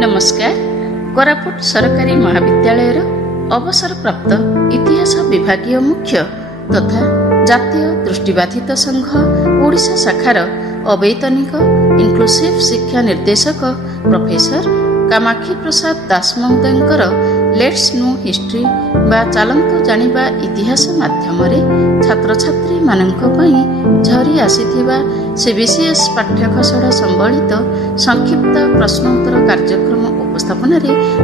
नमस्कार। कोरापुट सरकारी महाविद्यालय अवसरप्राप्त इतिहास विभागीय मुख्य तथा जातीय दृष्टिबाधित संघ ओडिशा शाखार अवैतनिक इनक्लूसिव शिक्षा निर्देशक प्रोफेसर कामाक्षी प्रसाद दास महोदयଙ୍କର लेट्स नो हिस्ट्री बा चलंतु जानिबा इतिहास माध्यम छात्र छात्री मानक पई झरी आसीथिबा सीबीसीएस पाठ्यखसड़ा संबलित संक्षिप्त प्रश्नोत्तर कार्यक्रम उपस्थापन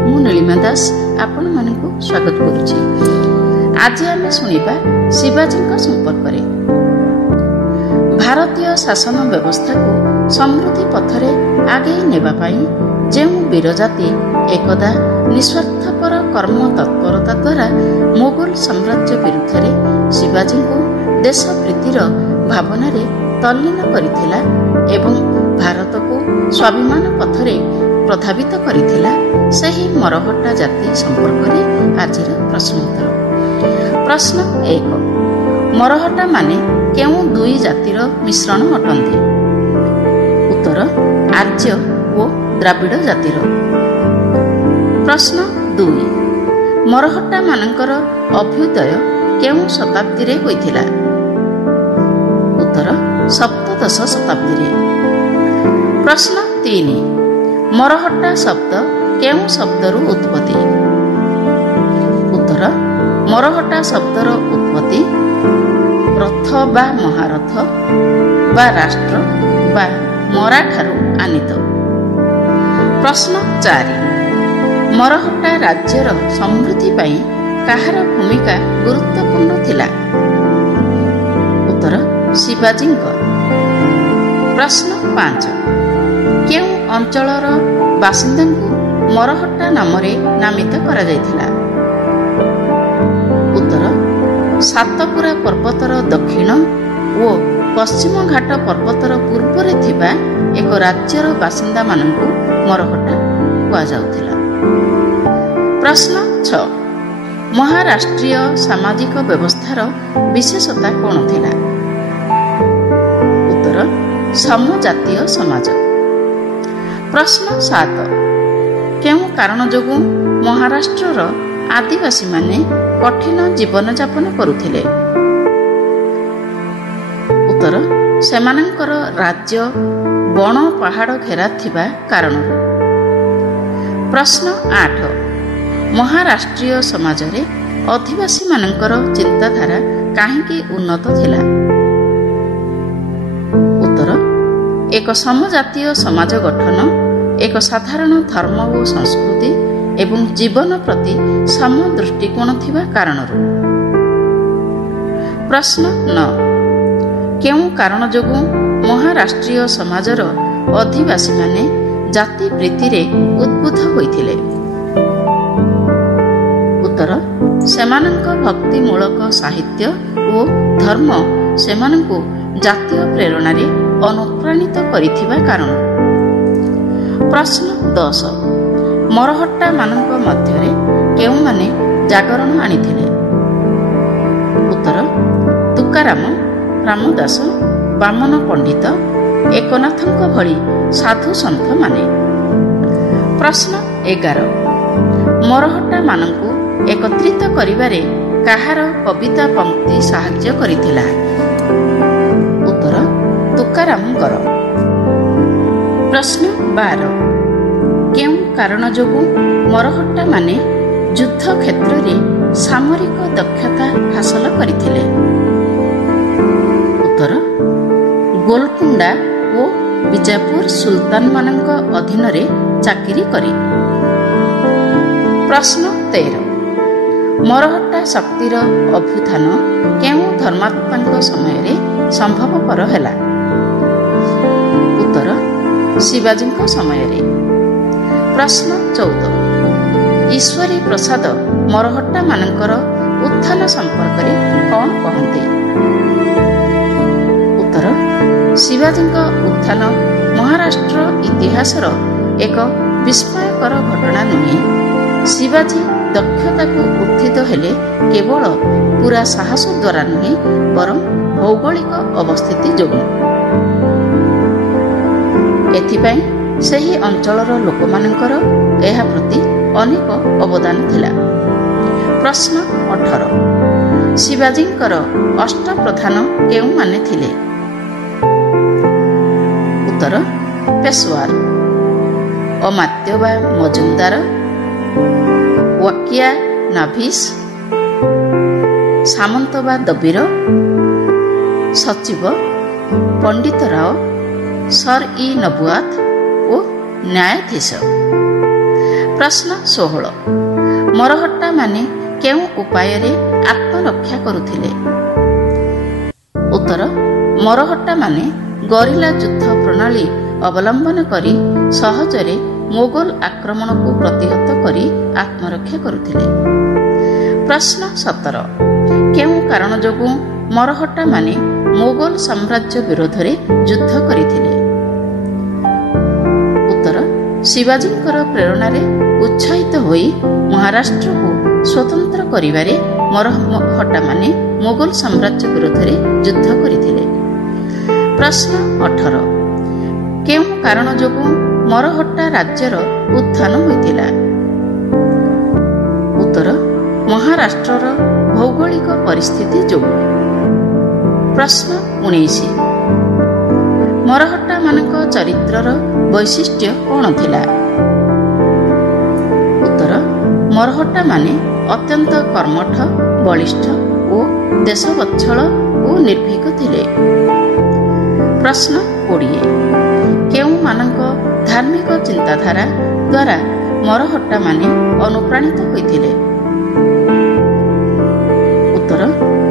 मु नीलिमा दास आपण मानकु स्वागत करुछि। आज आमे सुनिबा शिवाजी संपर्क रे। भारतीय शासन व्यवस्था को समृद्धि पथरे आगे नेबा पाई ଯେଉଁ ବୀରଜାତି ଏକଦା ନିସ୍ୱାର୍ଥପର କର୍ମ ତତ୍ପରତା ଦ୍ୱାରା ମୋଗଲ ସାମ୍ରାଜ୍ୟ ବିରୁଦ୍ଧରେ ଶିବାଜୀଙ୍କୁ ଦେଶ ପ୍ରୀତିର ଭାବନାରେ ତଲ୍ଲୀନ କରିଥିଲା ଏବଂ ଭାରତକୁ ସ୍ୱାଭିମାନ ପଥରେ ପ୍ରଧାବିତ କରିଥିଲା, ସେହି ମରହଟ୍ଟା ଜାତି ସମ୍ପର୍କରେ ଆଜିର ପ୍ରଶ୍ନୋତ୍ତର। ପ୍ରଶ୍ନ 1, ମରହଟ୍ଟା ମାନେ କେଉଁ ଦୁଇ ଜାତିର ମିଶ୍ରଣ ଅଟନ୍ତି? ଉତ୍ତର ଆର୍ଯ୍ୟ ଓ ଦ୍ରାବିଡ଼ ଜାତିର। ପ୍ରଶ୍ନ 2, ମରହଟ୍ଟା ମାନଙ୍କର ଅଭ୍ୟୁଦୟ କେଉଁ ଶତାବ୍ଦୀରେ ହୋଇଥିଲା? ଉତ୍ତର ସପ୍ତଦଶ ଶତାବ୍ଦୀରେ। ପ୍ରଶ୍ନ 3, ମରହଟ୍ଟା ଶବ୍ଦ କେଉଁ ଶବ୍ଦରୁ ଉତ୍ପତ୍ତି? ଉତ୍ତର ମରହଟ୍ଟା ଶବ୍ଦର ଉତ୍ପତ୍ତି ରଥ ବା ମହାରଥ ବା ରାଷ୍ଟ୍ର ବା ମରାଠାରୁ ଆନିତ। ପ୍ରଶ୍ନ 4, ମରହଟ୍ଟା ରାଜ୍ୟର ସମୃଦ୍ଧି ପାଇଁ କାହାର ଭୂମିକା ଗୁରୁତ୍ୱପୂର୍ଣ୍ଣ ଥିଲା? ଉତ୍ତର ଶିବାଜୀଙ୍କ। ପ୍ରଶ୍ନ 5, କେଉଁ ଅଞ୍ଚଳର ବାସିନ୍ଦାଙ୍କୁ ମରହଟ୍ଟା ନାମରେ ନାମିତ କରାଯାଇଥିଲା? ଉତ୍ତର ସାତପୁରା ପର୍ବତର ଦକ୍ଷିଣ ଓ ପଶ୍ଚିମ ଘାଟ ପର୍ବତର ପୂର୍ବରେ ଥିବା ଏକ ରାଜ୍ୟର ବାସିନ୍ଦା ମାନଙ୍କୁ ମରହଟ୍ଟା କୁହାଯାଉଥିଲା। ପ୍ରଶ୍ନ 6, ମହାରାଷ୍ଟ୍ରୀୟ ସାମାଜିକ ବ୍ୟବସ୍ଥାର ବିଶେଷତା କ'ଣ ଥିଲା? ଉତ୍ତର ସମଜାତୀୟ ସମାଜ। ପ୍ରଶ୍ନ 7, କେଉଁ କାରଣ ଯୋଗୁଁ ମହାରାଷ୍ଟ୍ରର ଆଦିବାସୀମାନେ କଠିନ ଜୀବନଯାପନ କରୁଥିଲେ? ଉତ୍ତର ସେମାନଙ୍କର ରାଜ୍ୟ ବଣ ପାହାଡ଼ ଘେରା ଥିବା କାରଣରୁ। ପ୍ରଶ୍ନ 8, ମହାରାଷ୍ଟ୍ରୀୟ ସମାଜରେ ଅଧିବାସୀମାନଙ୍କର ଚିନ୍ତାଧାରା କାହିଁକି ଉନ୍ନତ ଥିଲା? ଉତ୍ତର ଏକ ସମଜାତୀୟ ସମାଜ ଗଠନ, ଏକ ସାଧାରଣ ଧର୍ମ ଓ ସଂସ୍କୃତି ଏବଂ ଜୀବନ ପ୍ରତି ସମ ଦୃଷ୍ଟିକୋଣ ଥିବା କାରଣରୁ। ପ୍ରଶ୍ନ 9, କେଉଁ କାରଣ ଯୋଗୁଁ ମହାରାଷ୍ଟ୍ରୀୟ ସମାଜର ଅଧିବାସୀମାନେ ଜାତି ପ୍ରୀତିରେ ଉଦ୍ବୁଦ୍ଧ ହୋଇଥିଲେ? ଉତ୍ତର ସେମାନଙ୍କ ଭକ୍ତିମୂଳକ ସାହିତ୍ୟ ଓ ଧର୍ମ ସେମାନଙ୍କୁ ଜାତୀୟ ପ୍ରେରଣାରେ ଅନୁପ୍ରାଣିତ କରିଥିବା କାରଣ। ପ୍ରଶ୍ନ 10, ମରହଟ୍ଟା ମାନଙ୍କ ମଧ୍ୟରେ କେଉଁମାନେ ଜାଗରଣ ଆଣିଥିଲେ? ଉତ୍ତର ତୁକାରାମ, ରାମଦାସ, ବାମନ ପଣ୍ଡିତ, ଏକନାଥଙ୍କ ଭଳି ସାଧୁ ସନ୍ଥ ମାନେ। ପ୍ରଶ୍ନ 11, ମରହଟ୍ଟା ମାନଙ୍କୁ ଏକତ୍ରିତ କରିବାରେ କାହାର କବିତା ପଂକ୍ତି ସାହାଯ୍ୟ କରିଥିଲା? ଉତ୍ତର ତୁକାରାମଙ୍କର। ପ୍ରଶ୍ନ 12, କେଉଁ କାରଣ ଯୋଗୁଁ ମରହଟ୍ଟା ମାନେ ଯୁଦ୍ଧ କ୍ଷେତ୍ରରେ ସାମରିକ ଦକ୍ଷତା ହାସଲ କରିଥିଲେ? ଉତ୍ତର ଗୋଲକୁଣ୍ଡା ଓ ବିଜାପୁର ସୁଲତାନ ମାନଙ୍କ ଅଧୀନରେ ଚାକିରି କରି। ପ୍ରଶ୍ନ 13, ମରହଟ୍ଟା ଶକ୍ତିର ଅଭ୍ୟୁତ୍ଥାନ କେଉଁ ଧର୍ମାତ୍ମାଙ୍କ ସମୟରେ ସମ୍ଭବପର ହେଲା? ଉତ୍ତର ଶିବାଜୀଙ୍କ ସମୟରେ। ପ୍ରଶ୍ନ 14, ଈଶ୍ୱରୀ ପ୍ରସାଦ ମରହଟ୍ଟା ମାନଙ୍କର ଉତ୍ଥାନ ସମ୍ପର୍କରେ କ'ଣ କହନ୍ତି? ଉତ୍ତର ଶିବାଜୀଙ୍କ ଉତ୍ଥାନ ମହାରାଷ୍ଟ୍ର ଇତିହାସର ଏକ ବିସ୍ମୟକର ଘଟଣା ନୁହେଁ। ଶିବାଜୀ ଦକ୍ଷତାକୁ ଉତ୍ଥିତ ହେଲେ କେବଳ ପୁରା ସାହସ ଦ୍ୱାରା ନୁହେଁ, ବରଂ ଭୌଗୋଳିକ ଅବସ୍ଥିତି ଯୋଗୁଁ। ଏଥିପାଇଁ ସେହି ଅଞ୍ଚଳର ଲୋକମାନଙ୍କର ଏହା ପ୍ରତି ଅନେକ ଅବଦାନ ଥିଲା। ପ୍ରଶ୍ନ 18 ଶିବାଜୀଙ୍କର ଅଷ୍ଟପ୍ରଧାନ କେଉଁମାନେ ଥିଲେ? ଉତ୍ତର ପେଶୱାର, ଅମାତ୍ୟ ବା ମଜୁମଦାର, ୱାକିଆ ନାଭିସ, ସାମନ୍ତ ବା ଦବିର, ସଚିବ, ପଣ୍ଡିତ ରାଓ, ସର୍ ଇ ନବୁଆତ ଓ ନ୍ୟାୟାଧୀଶ। ପ୍ରଶ୍ନ 16 ମରହଟ୍ଟା ମାନେ କେଉଁ ଉପାୟରେ ଆତ୍ମରକ୍ଷା କରୁଥିଲେ? ଉତ୍ତର ମରହଟ୍ଟା ମାନେ ଗରିଲା ଯୁଦ୍ଧ ପ୍ରଣାଳୀ ଅବଲମ୍ବନ କରି ସହଜରେ ମୋଗଲ ଆକ୍ରମଣକୁ ପ୍ରତିହତ କରି ଆତ୍ମରକ୍ଷା କରୁଥିଲେ। ପ୍ରଶ୍ନ 17 କେଉଁ କାରଣ ଯୋଗୁଁ ମରହଟ୍ଟା ମାନେ ମୋଗଲ ସାମ୍ରାଜ୍ୟ ବିରୋଧରେ ଯୁଦ୍ଧ କରିଥିଲେ? ଉତ୍ତର ଶିବାଜୀଙ୍କର ପ୍ରେରଣାରେ ଉତ୍ସାହିତ ହୋଇ ମହାରାଷ୍ଟ୍ରକୁ ସ୍ୱତନ୍ତ୍ର କରିବାରେ ମରହଟ୍ଟା ମାନେ ମୋଗଲ ସାମ୍ରାଜ୍ୟ ବିରୋଧରେ ଯୁଦ୍ଧ କରିଥିଲେ। ପ୍ରଶ୍ନ 18 କେଉଁ କାରଣ ଯୋଗୁଁ ମରହଟ୍ଟା ରାଜ୍ୟର ଉତ୍ଥାନ ହୋଇଥିଲା? ଉତ୍ତର ମହାରାଷ୍ଟ୍ରର ଭୌଗୋଳିକ ପରିସ୍ଥିତି ଯୋଗୁଁ। ପ୍ରଶ୍ନ 19 ମରହଟ୍ଟା ମାନଙ୍କ ଚରିତ୍ରର ବୈଶିଷ୍ଟ୍ୟ କ'ଣ ଥିଲା? ଉତ୍ତର ମରହଟ୍ଟା ମାନେ ଅତ୍ୟନ୍ତ କର୍ମଠ, ବଳିଷ୍ଠ ଓ ଦେଶବତ୍ସଳ ଓ ନିର୍ଭୀକ ଥିଲେ। ପ୍ରଶ୍ନ 20 କେଉଁମାନଙ୍କ ଧାର୍ମିକ ଚିନ୍ତାଧାରା ଦ୍ୱାରା ମରହଟ୍ଟା ମାନେ ଅନୁପ୍ରାଣିତ ହୋଇଥିଲେ? ଉତ୍ତର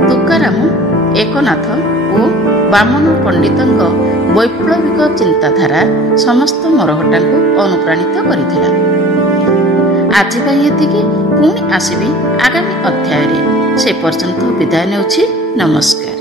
ତୁକାରାମ, ଏକନାଥ ଓ ବାମନ ପଣ୍ଡିତଙ୍କ ବୈପ୍ଳବିକ ଚିନ୍ତାଧାରା ସମସ୍ତ ମରହଟ୍ଟାଙ୍କୁ ଅନୁପ୍ରାଣିତ କରିଥିଲା। ଆଜି ପାଇଁ ଏତିକି, ପୁଣି ଆସିବି ଆଗାମୀ ଅଧ୍ୟାୟରେ। ସେ ପର୍ଯ୍ୟନ୍ତ ବିଦାୟ ନେଉଛି। ନମସ୍କାର।